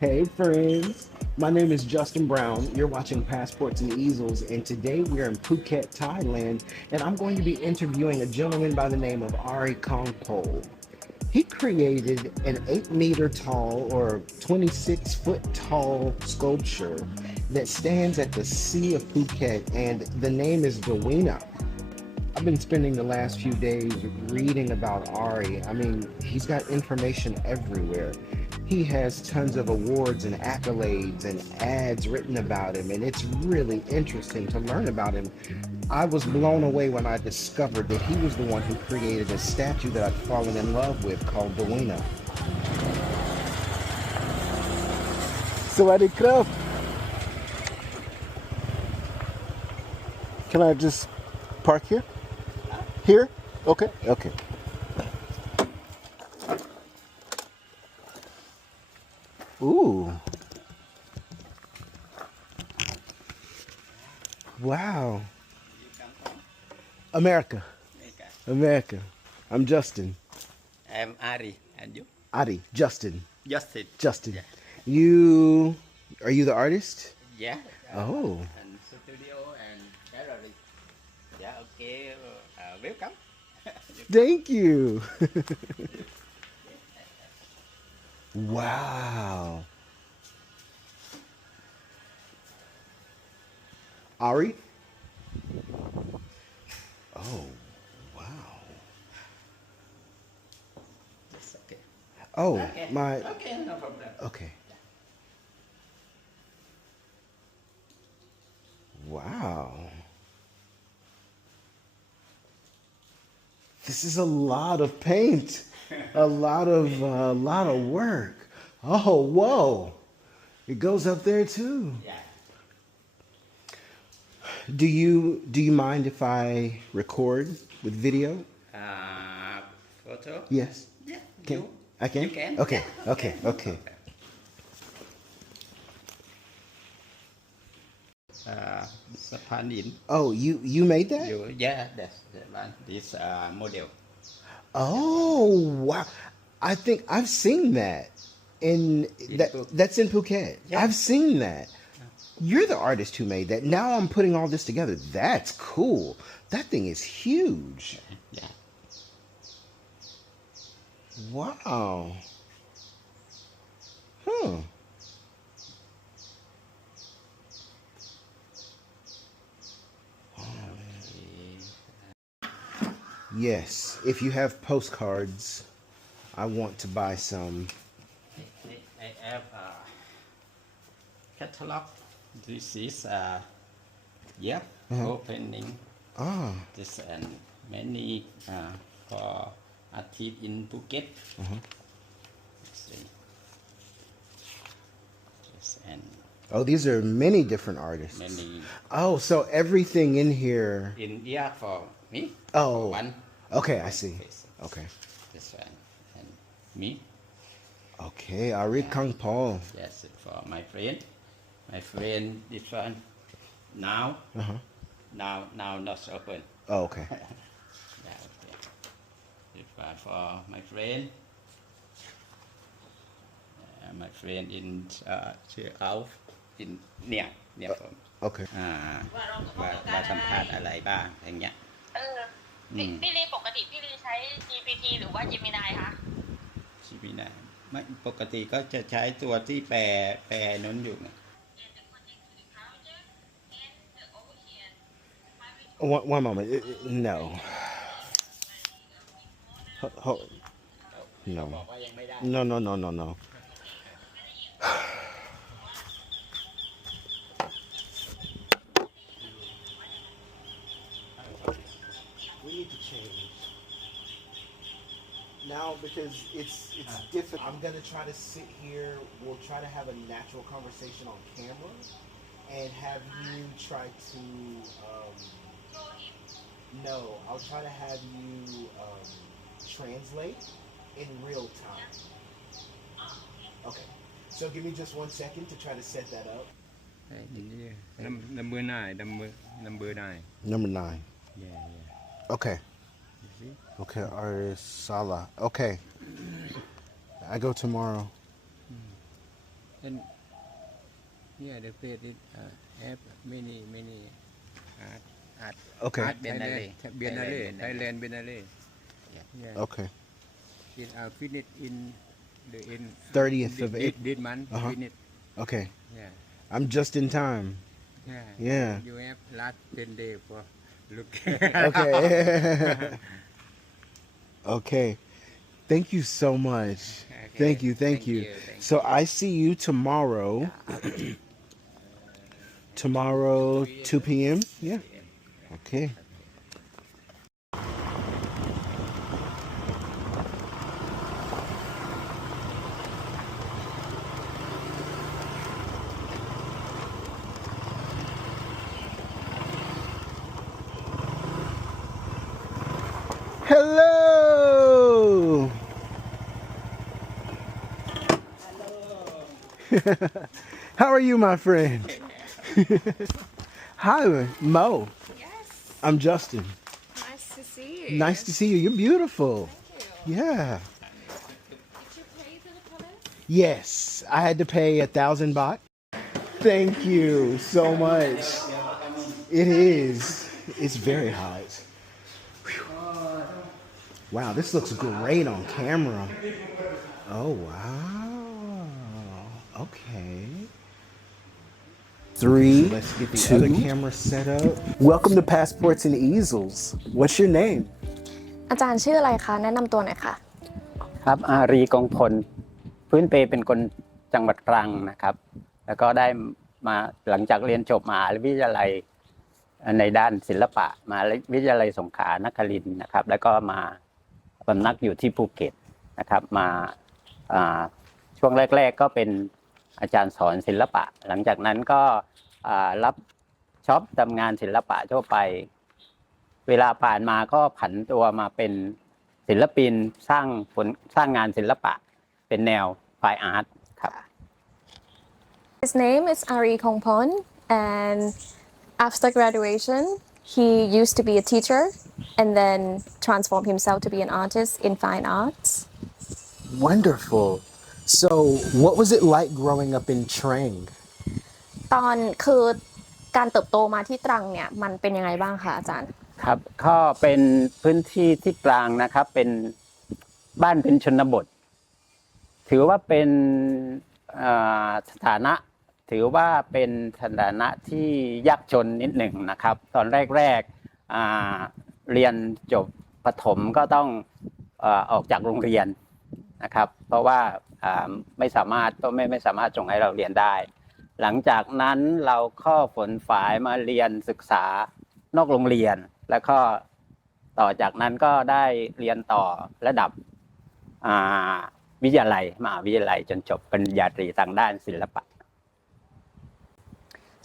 Hey friends, my name is Justin Brown. You're watching Passports and Easels, and today we're in Phuket, Thailand, and I'm going to be interviewing a gentleman by the name of Aree Kongpol. He created an 8-meter tall or 26-foot tall sculpture that stands at the Sea of Phuket, and the name is Dawina. I've been spending the last few days reading about Ari. I mean, he's got information everywhere. He has tons of awards and accolades and ads written about him, and it's really interesting to learn about him. I was blown away when I discovered that he was the one who created a statue that I've fallen in love with called Dawina. Sawadee krap. Can I just park here? Here? Okay, okay. Ooh. Wow. America. America. I'm Justin. I'm Ari, and you? Adi. Justin. Justin. Justin. Yeah. Are you the artist? Yeah. Oh. And studio and gallery. Yeah, okay. Welcome. Thank you. Wow. Ari? Oh, wow. It's okay. Oh, Okay. my. Okay, no problem. Okay. Wow. This is a lot of paint. A lot of work. Oh, whoa. It goes up there too. Yeah. Do you mind if I record with video? Photo? Yes. Yeah. Can You? I can? You can? Okay. Yeah, Okay. Okay. Japan. Oh, you made that? Yeah, that's the one. This model. Oh, wow. I think I've seen that that's in Phuket. Yeah. I've seen that. You're the artist who made that. Now I'm putting all this together. That's cool. That thing is huge. Yeah. Wow. Huh. Yes, if you have postcards, I want to buy some. I have a catalog. This is yep, opening. Ah. This and many for artists in Phuket. See. This and Oh, these are many different artists. many Oh, so everything in here. India for me. Oh. For one. Okay, I see. Face. Okay. This one and me. Okay, Aree Kongpol. Yes, for my friend. My friend, this one. Now. Uh-huh. Now not open. Oh, okay. Yeah, okay. This one for my friend. My friend in out in near from. Okay. ว่าสัมภาษณ์อะไรบ้างอย่างเงี้ย พี่ลีปกติพี่ลีใช้ GPT หรือว่า Gemini คะ ชีวิตนะไม่ปกติก็จะใช้ตัวที่แปลนั้นอยู่นะ One moment. No. No. บอกว่ายังไม่ได้ No. We need to change now because it's difficult. I'm gonna try to sit here. We'll try to have a natural conversation on camera, and have you try to. No, I'll try to have you translate in real time. Okay. So give me just 1 second to try to set that up. Number 9. Number 9. Number 9. Yeah. Okay. You see? Okay, Arsala. Okay. I go tomorrow. and yeah the place is have many art Okay. art Biennale Thailand Biennale yeah Okay. it finished in the in 30th of April. this month Uh-huh. finished Okay. yeah I'm just in time. Yeah. you have last 10 days for look Okay. Okay. Thank you so much. Thank you. thank you. you So I see you tomorrow. Tomorrow, 2 p.m. Yeah. Okay. Hello. How are you, my friend? Hi, Mo. Yes, I'm Justin. nice to see you. Nice to see you. You're beautiful. Thank you. Yeah. Did you pay for the palace? Yes, I had to pay 1,000 baht. Thank you so much. It is. It's very hot. Whew. Wow, this looks great on camera. Oh, wow. Okay. Three, let's get the other camera set up. Welcome to Passports and Easels. What's your name? อาจารย์ชื่ออะไรคะแนะนำตัวหน่อยค่ะ ครับอารีกองพลพื้นเพเป็นคนจังหวัดตรังนะครับแล้วก็ได้มาหลังจากเรียนจบมหาวิทยาลัยในด้านศิลปะมหาวิทยาลัยสงขลานครินทร์นะครับแล้วก็มาพำนักอยู่ที่ภูเก็ตนะครับมาช่วงแรกๆก็เป็นอาจารย์สอนศิลปะหลังจากนั้นก็รับช็อปทำงานศิลปะทั่วไปเวลาผ่านมาก็ผันตัวมาเป็นศิลปินสร้างงานศิลปะเป็นแนวไฟอาร์ตครับ His name is Aree Kongpol and after graduation he used to be a teacher and then transformed himself to be an artist in fine arts. Wonderful. So, what was it like growing up in Trang? ตอนคือการเติบโตมาที่ตรังเนี่ยมันเป็นยังไงบ้างคะอาจารย์ครับก็เป็นพื้นที่ที่กลางนะครับเป็นบ้านเป็นชนบทถือว่าเป็นสถานะถือว่าเป็นสถานะที่ยากจนนิดหนึ่งนะครับตอนแรกๆเรียนจบประถมก็ต้องออกจากโรงเรียนนะครับเพราะว่าไม่สามารถส่งให้เราเรียนได้หลังจากนั้นเราก็ฝนฝ่ายมาเรียนศึกษานอกโรงเรียนแล้วก็ต่อจากนั้นก็ได้เรียนต่อระดับวิทยาลัยมหาวิทยาลัยจนจบปริญญาตรีทางด้านศิลปะ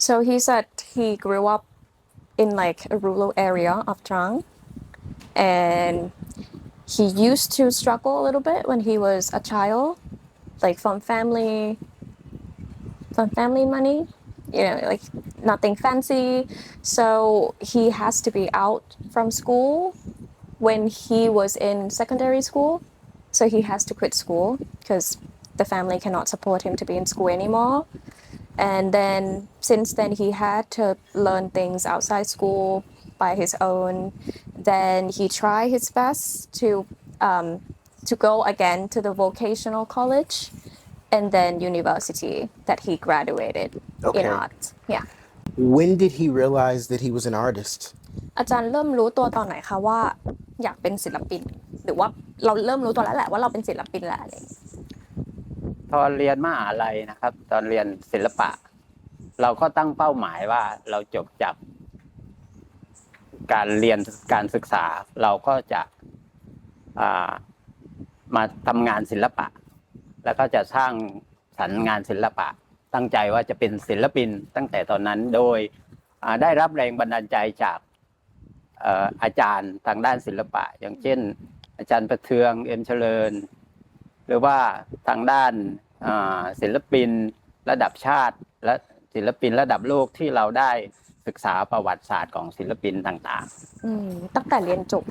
So he said he grew up in like a rural area of Trang and he used to struggle a little bit when he was a child like from family money like nothing fancy so he has to be out from school when he was in secondary school so he has to quit school because the family cannot support him to be in school anymore and then since then he had to learn things outside school by his own then he tried his best to go again to the vocational college and then university that he graduated in art. Yeah. When did he realize that he was an artist? อาจารย์เริ่มรู้ตัวตอนไหนคะว่าอยากเป็นศิลปินหรือว่าเราเริ่มรู้ตัวแล้วแหละว่าเราเป็นศิลปินแล้วอะไรตอนเรียนมหาลัยนะครับตอนเรียนศิลปะเราก็ตั้งเป้าหมายว่าเราจบจากการเรียนการศึกษาเราก็จะมาทำงานศิลปะแล้วก็จะสร้างสรรค์งานศิลปะตั้งใจว่าจะเป็นศิลปินตั้งแต่ตอนนั้นโดยได้รับแรงบันดาลใจจากอาจารย์ทางด้านศิลปะอย่างเช่นอาจารย์ประเทืองเอ็มเจริญหรือว่าทางด้านศิลปินระดับชาติและศิลปินระดับโลกที่เราได้ศึกษาประวัติศาสตร์ของศิลปินต่างๆตั้งแต่เรียนจบ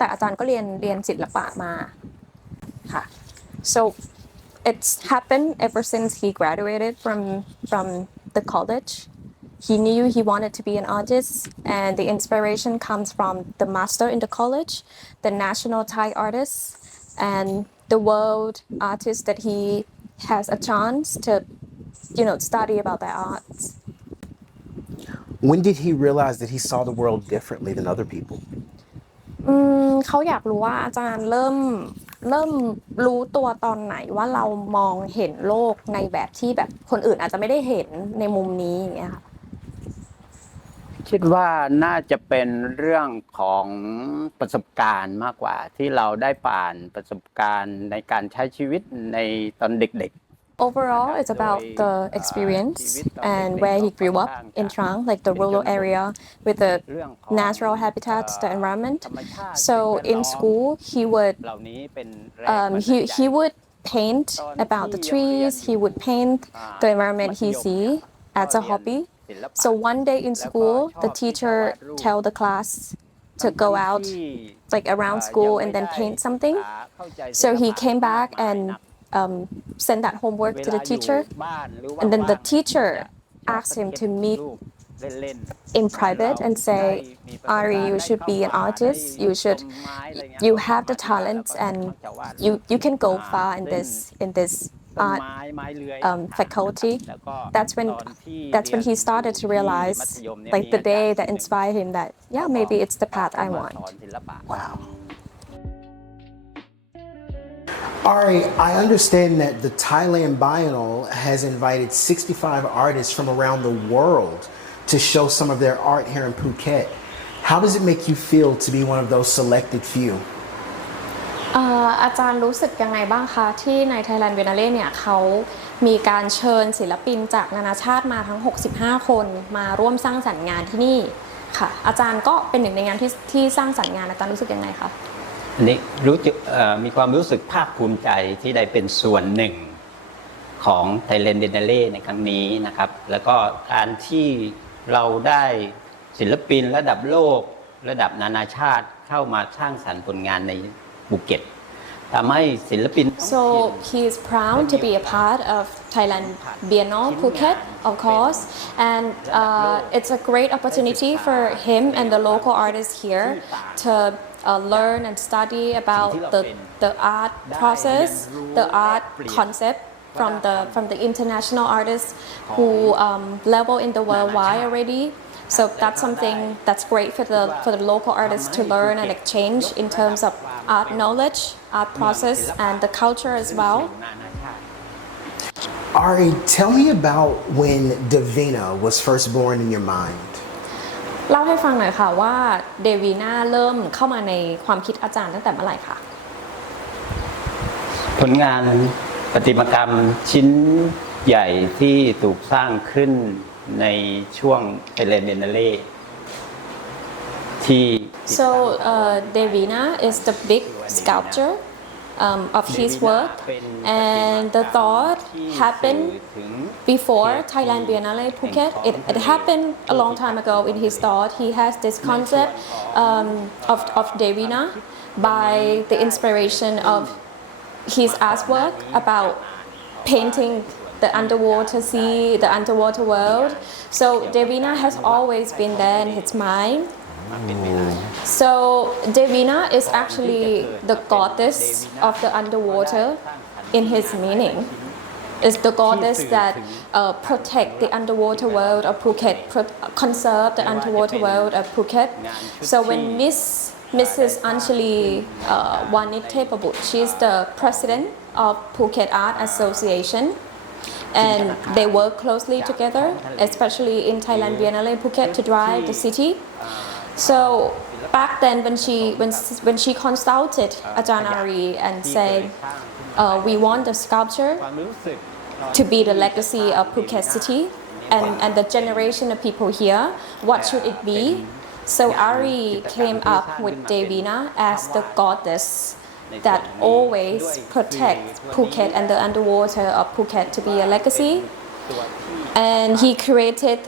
แต่อาจารย์ก็เรียนศิลปะมาค่ะ so it's happened ever since he graduated from the college. He knew he wanted to be an artist, and the inspiration comes from the master in the college, the national Thai artist, and the world artist that he has a chance to, study about their arts. When did he realize that he saw the world differently than other people? เขาอยากรู้ว่าอาจารย์เริ่มรู้ตัวตอนไหนว่าเรามองเห็นโลกในแบบที่แบบคนอื่นอาจจะไม่ได้เห็นในมุมนี้อย่างเงี้ยค่ะ คิดว่าน่าจะเป็นเรื่องของประสบการณ์มากกว่าที่เราได้ผ่านประสบการณ์ในการใช้ชีวิตในตอนเด็กๆ Overall, it's about the experience and where he grew up in Trang, like the rural area with the natural habitats, the environment. So in school, he would paint about the trees. He would paint the environment he see as a hobby. So one day in school, the teacher tell the class to go out like around school and then paint something. So he came back and send that homework to the teacher, and then the teacher asked him to meet in private and say, Aree, you should be an artist. You have the talents, and you can go far in this art faculty. That's when he started to realize, like the day that inspired him, that maybe it's the path I want. Wow. Aree, I understand that the Thailand Biennale has invited 65 artists from around the world to show some of their art here in Phuket. How does it make you feel to be one of those selected few? อาจารย์รู้สึกยังไงบ้างคะที่ใน Thailand Biennale เนี่ยเขามีการเชิญศิลปินจากนานาชาติมาทั้ง65คนมาร่วมสร้างสรรค์งานที่นี่ค่ะอาจารย์ก็เป็นหนึ่งในงานที่สร้างสรรค์งานอาจารย์รู้สึกยังไงคะอันนี้มีความรู้สึกภาคภูมิใจที่ได้เป็นส่วนหนึ่งของ Thailand Biennale ในครั้งนี้นะครับแล้วก็การที่เราได้ศิลปินระดับโลกระดับนานาชาติเข้ามาสร้างสรรค์ผลงานในภูเก็ตทำให้ศิลปิน So he is proud to be a part of Thailand Biennale Phuket, of course, and it's a great opportunity for him and the local artists here to learn and study about the art process, the art concept from the international artists who level in the worldwide already. So that's something that's great for the local artists to learn and exchange in terms of art knowledge, art process, and the culture as well. Aree, tell me about when Davina was first born in your mind. เล่าให้ฟังหน่อยค่ะว่าเดวีน่าเริ่มเข้ามาในความคิดอาจารย์ตั้งแต่เมื่อไหร่คะผลงานประติมากรรมชิ้นใหญ่ที่ถูกสร้างขึ้นในช่วง Thailand Biennale ที่ So Devina is the big sculpture of his work, and the thought happened before Thailand Biennale Phuket. It happened a long time ago in his thought. He has this concept of Devina by the inspiration of his artwork about painting the underwater sea, the underwater world. So Devina has always been there in his mind. So Devina is actually the goddess of the underwater in his meaning. It's the goddess that protect the underwater world of Phuket, conserve the underwater world of Phuket. So when Mrs. Anjali Wanitepabut, she's the president of Phuket Art Association, and they work closely together, especially in Thailand Biennale Phuket to drive the city. So back then when she consulted Ajahn Aree and said, we want the sculpture to be the legacy of Phuket city and the generation of people here, what should it be? So Aree came up with Devina as the goddess that always protect Phuket and the underwater of Phuket to be a legacy. And he created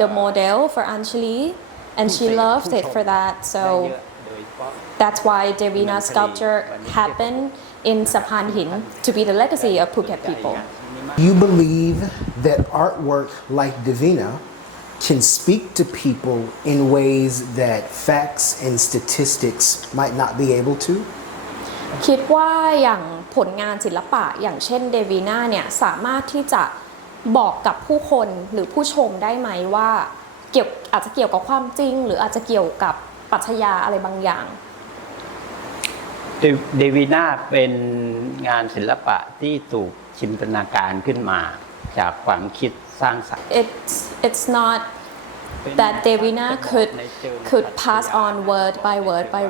the model for Anjali, and she loved it for that. So that's why Devina's sculpture happened in Sapan Hin to be the legacy of Phuket people. You believe that artwork like Divina can speak to people in ways that facts and statistics might not be able to? คิดว่าอย่างผลงานศิลปะอย่างเช่นเดวีนาเนี่ยสามารถที่จะบอกกับผู้คนหรือผู้ชมได้ไหมว่าอาจจะเกี่ยวกับความจริงหรืออาจจะเกี่ยวกับปรัชญาอะไรบางอย่าง เดวีนาเป็นงานศิลปะที่ถูกจินตนาการขึ้นมาจากความคิดสร้างสรรค์ It's not that Devina could pass on word by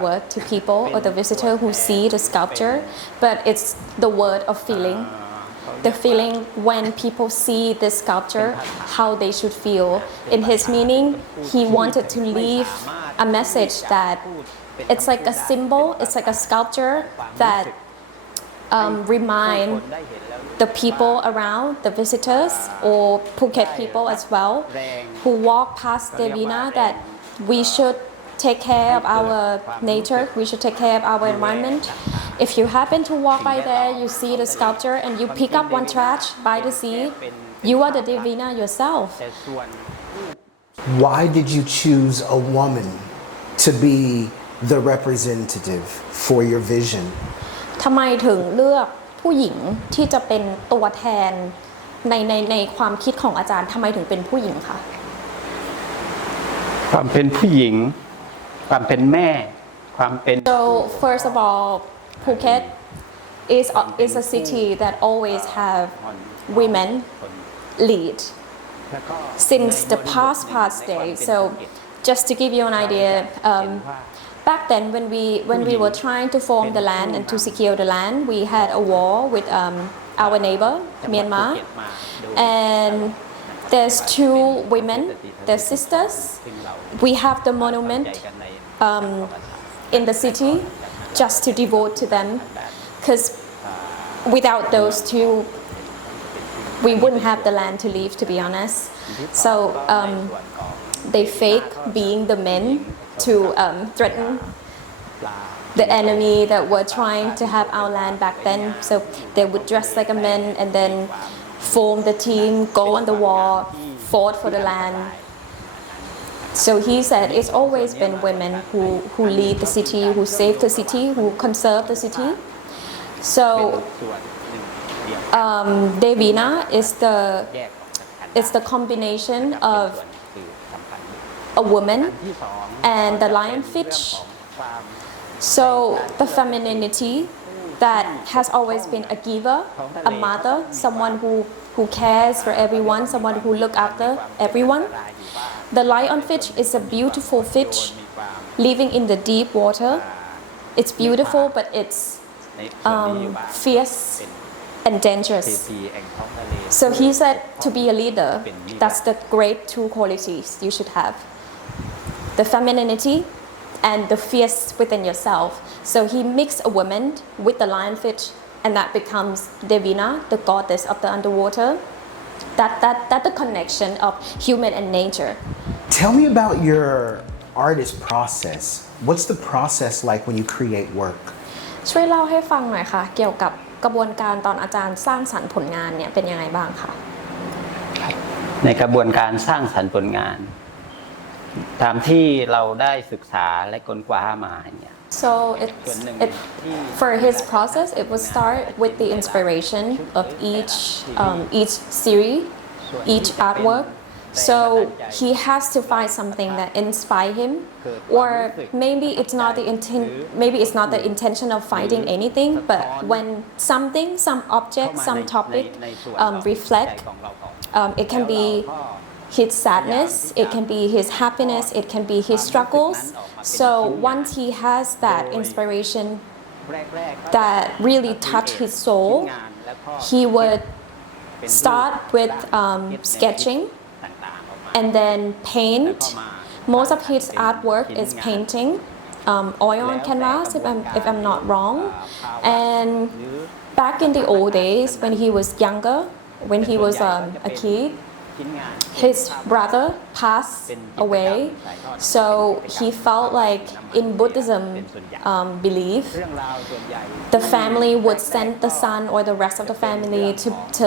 word to people or the visitor who see the sculpture, but it's the word of feeling. The feeling when people see this sculpture, how they should feel. In his meaning, he wanted to leave a message that it's like a symbol, it's like a sculpture that remind the people around, the visitors or Phuket people as well, who walk past Devina, that we should take care of our nature, we should take care of our environment. If you happen to walk by there, you see the sculpture and you pick up one trash by the sea, you are the Devina yourself. Why did you choose a woman to be the representative for your vision? ทำไมถึงเลือกผู้หญิงที่จะเป็นตัวแทนในความคิดของอาจารย์ทำไมถึงเป็นผู้หญิงคะ ความเป็นผู้หญิงความเป็นแม่ความเป็น So first of all, Phuket is a city that always have women lead since the past days. So just to give you an idea, back then when we were trying to form the land and to secure the land, we had a war with our neighbor Myanmar, and there's two women, they're sisters. We have the monument in the city just to devote to them, because without those two we wouldn't have the land to live, to be honest. So they fake being the men to threaten the enemy that were trying to have our land back then. So they would dress like a man and then form the team, go on the war, fought for the land. So he said it's always been women who lead the city, who save the city, who conserve the city. So Devina is the combination of a woman and the lionfish. So the femininity that has always been a giver, a mother, someone who cares for everyone, someone who look after everyone. The lionfish is a beautiful fish living in the deep water. It's beautiful, but it's fierce and dangerous. So he said to be a leader, that's the great two qualities you should have. The femininity and the fierce within yourself. So he mixed a woman with the lionfish, and that becomes Devina, the goddess of the underwater. That the connection of human and nature. Tell me about your artist process. What's the process like when you create work? ช่วยเล่าให้ฟังหน่อยค่ะเกี่ยวกับกระบวนการตอนอาจารย์สร้างสรรค์ผลงานเนี่ยเป็นยังไงบ้างคะ ในกระบวนการสร้างสรรค์ผลงานตามที่เราได้ศึกษาและค้นคว้ามาเนี่ย So for his process, it would start with the inspiration of each series, each artwork. So he has to find something that inspires him, or maybe it's not the intention of finding anything, but when some object, some topic reflect, it can be his sadness, it can be his happiness, it can be his struggles. So once he has that inspiration that really touched his soul, he would start with sketching and then paint. Most of his artwork is painting, oil on canvas if I'm not wrong. And back in the old days when he was younger, when he was a kid, his brother passed away, so he felt like in Buddhism belief, the family would send the son or the rest of the family to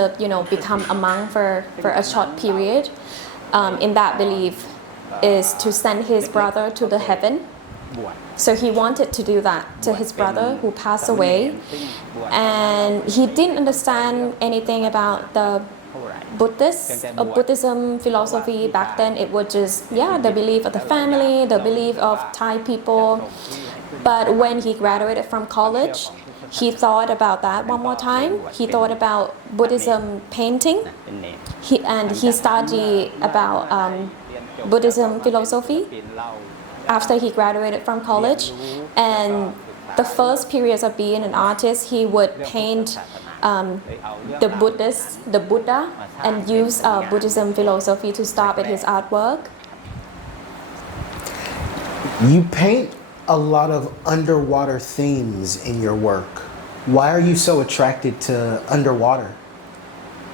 become a monk for a short period. In that belief is to send his brother to the heaven. So he wanted to do that to his brother who passed away, and he didn't understand anything about the Buddhism philosophy back then. It was just the belief of the family, the belief of Thai people. But when he graduated from college, he thought about that one more time. He thought about Buddhism painting. He studied about Buddhism philosophy after he graduated from college. And the first periods of being an artist, he would paint the Buddha and use Buddhism philosophy to start with his artwork. You paint a lot of underwater themes in your work. Why are you so attracted to underwater?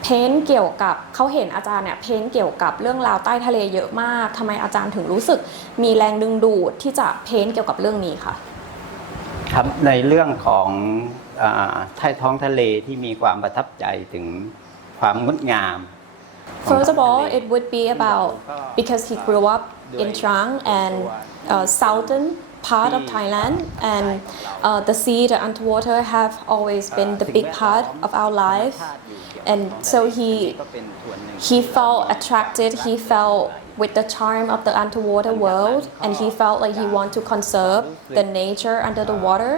เพ้นเกี่ยวกับเขาเห็นอาจารย์เนี่ยเพ้นเกี่ยวกับเรื่องราวใต้ทะเลเยอะมากทำไมอาจารย์ถึงรู้สึกมีแรงดึงดูดที่จะเพ้นเกี่ยวกับเรื่องนี้ค่ะครับในเรื่องของใต้ท้องทะเลที่มีความประทับใจถึงความงดงาม First of all, it would be about because he grew up in Trang and southern part of Thailand, and the sea, the underwater have always been the big part of our life, and so he felt attracted. He felt with the charm of the underwater world, and he felt like he wanted to conserve the nature under the water.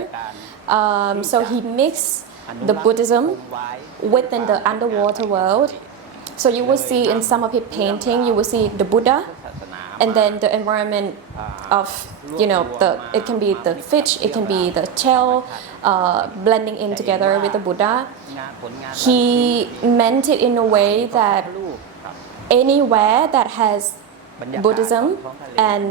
So he mixed the Buddhism within the underwater world. So you will see in some of his painting, you will see the Buddha, and then the environment of it can be the fish, it can be the shell, blending in together with the Buddha. He meant it in a way that anywhere that has Buddhism and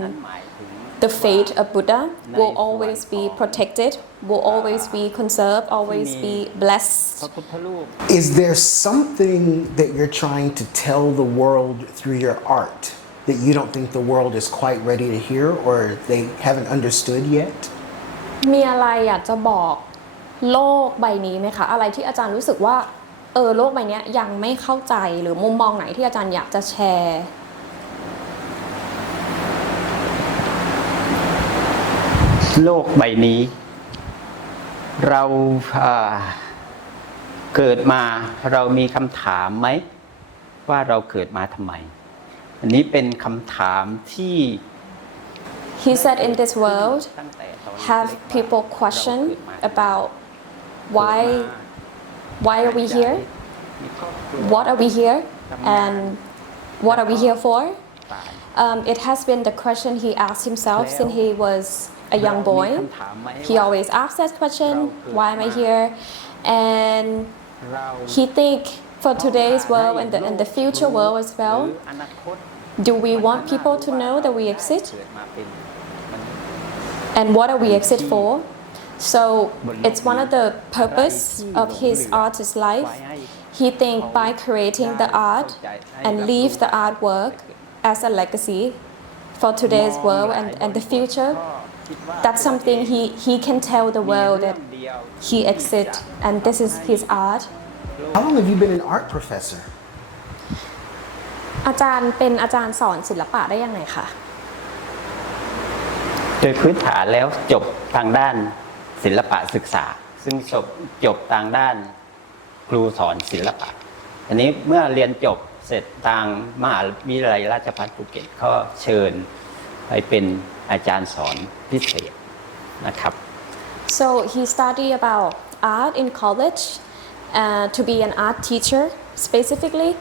the faith of Buddha will always be protected, will always be conserved, always be blessed. Is there something that you're trying to tell the world through your art that you don't think the world is quite ready to hear or they haven't understood yet? มีอะไรอยากจะบอกโลกใบนี้ไหมคะอะไรที่อาจารย์รู้สึกว่าโลกใบนี้ยังไม่เข้าใจหรือมุมมองไหนที่อาจารย์อยากจะแชร์โลกใบนี้เราเกิดมาเรามีคำถามไหมว่าเราเกิดมาทำไมอันนี้เป็นคำถามที่ He said in this world have people question about why are we here, what are we here, and what are we here for. It has been the question he asked himself since he was a young boy. He always asks that question, why am I here? And he think for today's world and the future world as well, do we want people to know that we exist? And what are we exist for? So it's one of the purpose of his artist life. He think by creating the art and leave the artwork as a legacy for today's world and the future, that's something he can tell the world that he exists and this is his art. How long have you been an art professor? อาจารย์เป็นอาจารย์สอนศิลปะได้ยังไงคะโดยพื้นฐานแล้วจบทางด้านศิลปะศึกษาซึ่งจบทางด้านครูสอนศิลปะอันนี้เมื่อเรียนจบเสร็จทางมหาวิทยาลัยราชภัฏภูเก็ตก็เชิญไปเป็นอาจารย์สอนพิเศษนะครับ So he studied about art in college to be an art teacher specifically.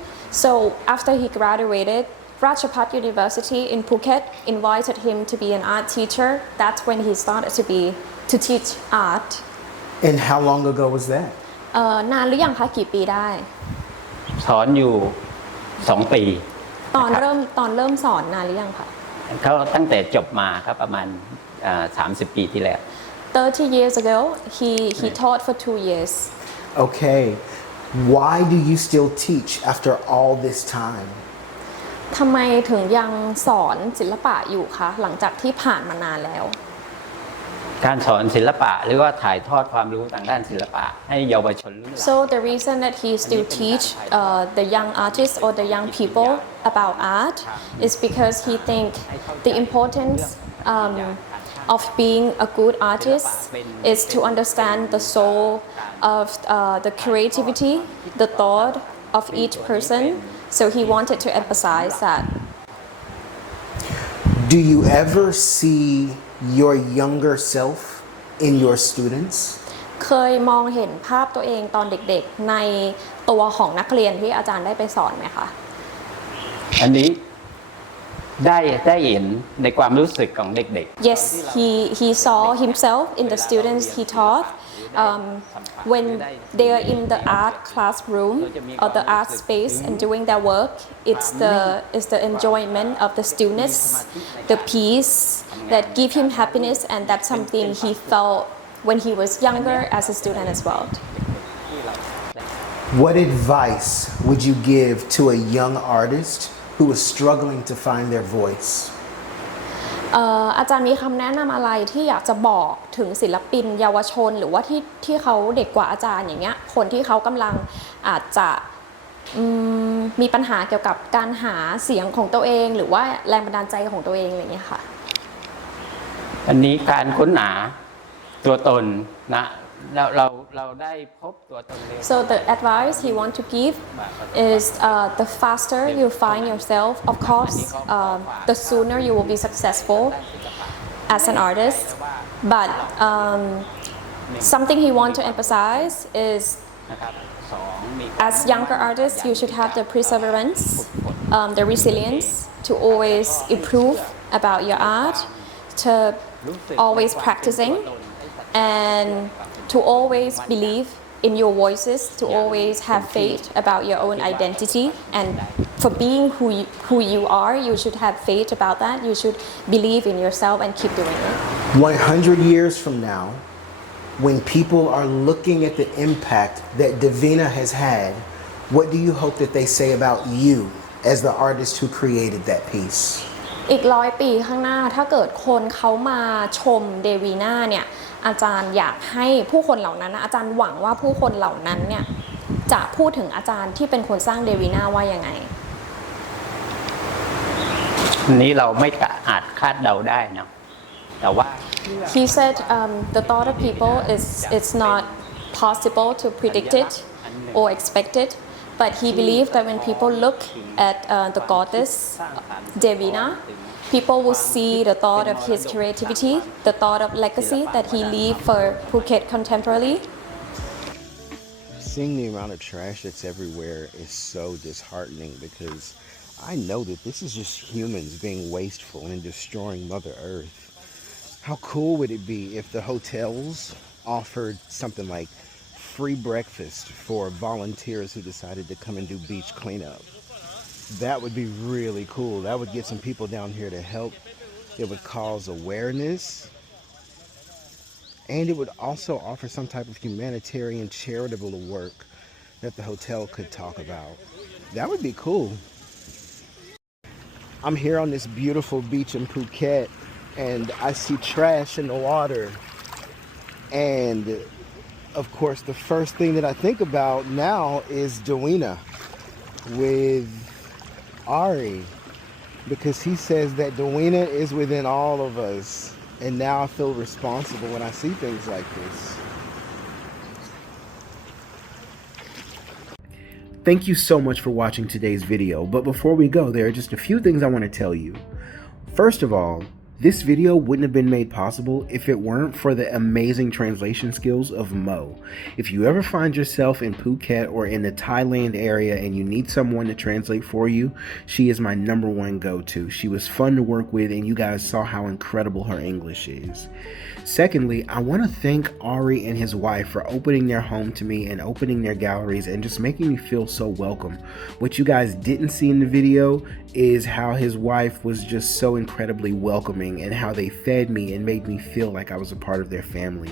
So after he graduated, Ratchapat University in Phuket invited him to be an art teacher. That's when he started to teach art. And how long ago was that? นานหรือยังคะกี่ปีได้สอนอยู่2 ปีตอนเริ่มสอนนานหรือยังคะเขาตั้งแต่จบมาครับประมาณ30 ปีที่แล้ว30 years ago he taught for 2 years. Okay. Why do you still teach after all this time? ทำไมถึงยังสอนศิลปะอยู่คะหลังจากที่ผ่านมานานแล้ว การสอนศิลปะหรือว่าถ่ายทอดความรู้ทางด้านศิลปะให้เยาวชนรุ่นหลัง So the reason that he still teach the young artists or the young people about art is because he think the importance of being a good artist is to understand the soul of the creativity, the thought of each person. So he wanted to emphasize that. Do you ever see your younger self in your students? เคยมองเห็นภาพตัวเองตอนเด็กๆในตัวของนักเรียนที่อาจารย์ได้ไปสอนไหมคะ อันนี้ได้เห็นในความรู้สึกของเด็ก Yes, he saw himself in the students he taught. When they are in the art classroom or the art space and doing their work, it's the enjoyment of the students, the peace that give him happiness, and that's something he felt when he was younger as a student as well. What advice would you give to a young artist who is struggling to find their voice? อาจารย์มีคำแนะนำอะไรที่อยากจะบอกถึงศิลปินเยาวชนหรือว่าที่เขาเด็กกว่าอาจารย์อย่างเงี้ยคนที่เขากำลังอาจจะมีปัญหาเกี่ยวกับการหาเสียงของตัวเองหรือว่าแรงบันดาลใจของตัวเองอะไรอย่างเงี้ยค่ะ ๆอันนี้การค้นหาตัวตนนะเราได้พบตัวตนเร็ว So the advice he want to give is the faster you find yourself, of course, the sooner you will be successful as an artist. But something he want to emphasize is, as younger artists, you should have the perseverance, the resilience to always improve about your art, to always practicing, and to always believe in your voices, to always have faith about your own identity, and for being who you are, you should have faith about that. You should believe in yourself and keep doing it. 100 years from now, when people are looking at the impact that Davina has had, what do you hope that they say about you as the artist who created that piece? อีก100 ปีข้างหน้าถ้าเกิดคนเขามาชมเดวีน่าเนี่ยอาจารย์อยากให้ผู้คนเหล่านั้นอาจารย์หวังว่าผู้คนเหล่านั้นเนี่ยจะพูดถึงอาจารย์ที่เป็นคนสร้างเดวีน่าว่ายังไง อันนี้เราไม่อาจคาดเดาได้นะแต่ว่า He said the thought of people is it's not possible to predict it or expect it, but he believed that when people look at the goddess Devina, people will see the thought of his creativity, the thought of legacy that he leave for Phuket contemporarily. Seeing the amount of trash that's everywhere is so disheartening because I know that this is just humans being wasteful and destroying Mother Earth. How cool would it be if the hotels offered something like free breakfast for volunteers who decided to come and do beach cleanup? That would be really cool. That would get some people down here to help. It would cause awareness. And it would also offer some type of humanitarian charitable work that the hotel could talk about. That would be cool. I'm here on this beautiful beach in Phuket and I see trash in the water. And of course, the first thing that I think about now is Dawina with Aree, because he says that Dawina is within all of us. And now I feel responsible when I see things like this. Thank you so much for watching today's video. But before we go, there are just a few things I want to tell you. First of all, this video wouldn't have been made possible if it weren't for the amazing translation skills of Mo. If you ever find yourself in Phuket or in the Thailand area and you need someone to translate for you, she is my #1 go-to. She was fun to work with and you guys saw how incredible her English is. Secondly, I want to thank Aree and his wife for opening their home to me and opening their galleries and just making me feel so welcome. What you guys didn't see in the video is how his wife was just so incredibly welcoming and how they fed me and made me feel like I was a part of their family.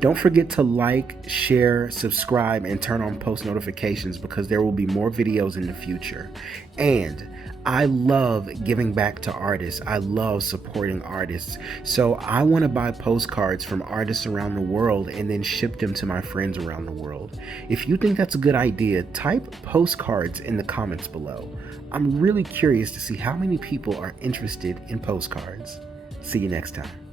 Don't forget to like, share, subscribe, and turn on post notifications because there will be more videos in the future. And I love giving back to artists. I love supporting artists. So I want to buy postcards from artists around the world and then ship them to my friends around the world. If you think that's a good idea, type postcards in the comments below. I'm really curious to see how many people are interested in postcards. See you next time.